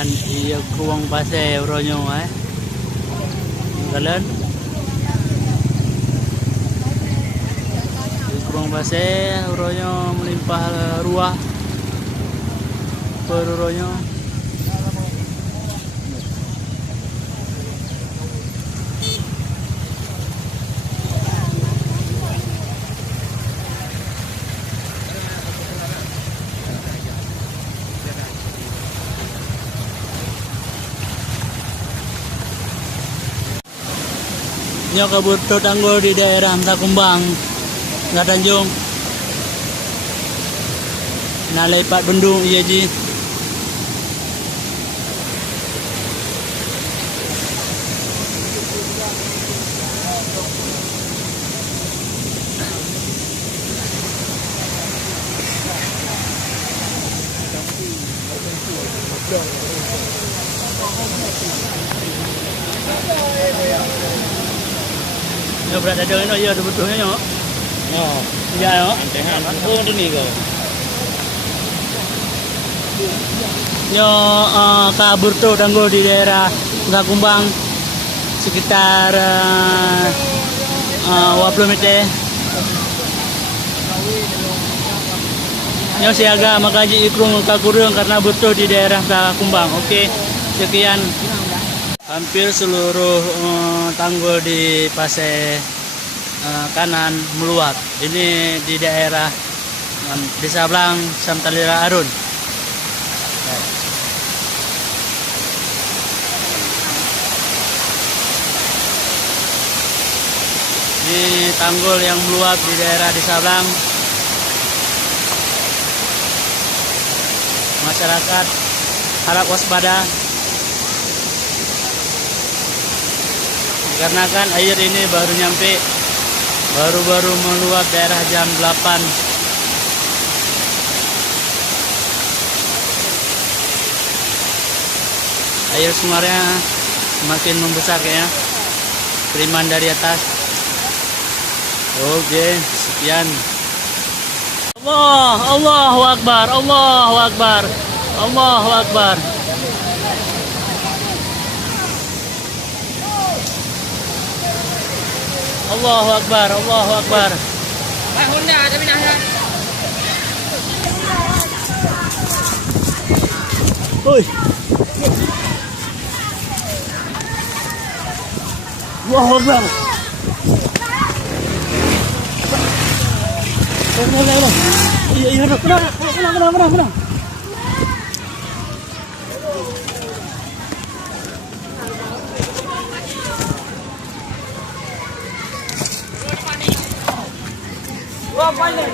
dengan ia kuang pasir ronyo kalian kuang pasir ronyo melimpah ruah per ronyo. Nyo kabuto tanggul di daerah Takumbang, Tanjung. Nalai Pak Bendung iya ji. Yo berada di mana ya betulnya yo. Oh, iya yo. Antehan. Oh, ini kok. Yo kabur tuh tanggul di daerah Takumbang sekitar 20 meter. Yo siaga makaji ikrung kakurung karena butuh di daerah Takumbang. Oke, sekian. Hampir seluruh tanggul di pasir kanan meluap. Ini di daerah Desa Blang, Samtalira Arun. Ini tanggul yang meluap di daerah Desa Blang. Masyarakat harap waspada. Karena kan air ini baru nyampe, baru meluap daerah jam 8. Air sungai semakin membesar kayaknya, kiriman dari atas. Oke, sekian. Allahu Akbar, Allahu Akbar, Allahu Akbar. Allahu Akbar, Allahu Akbar. Honda ada minahnya. Oi. Allahu Akbar. Iya, menang. Wah, banyak.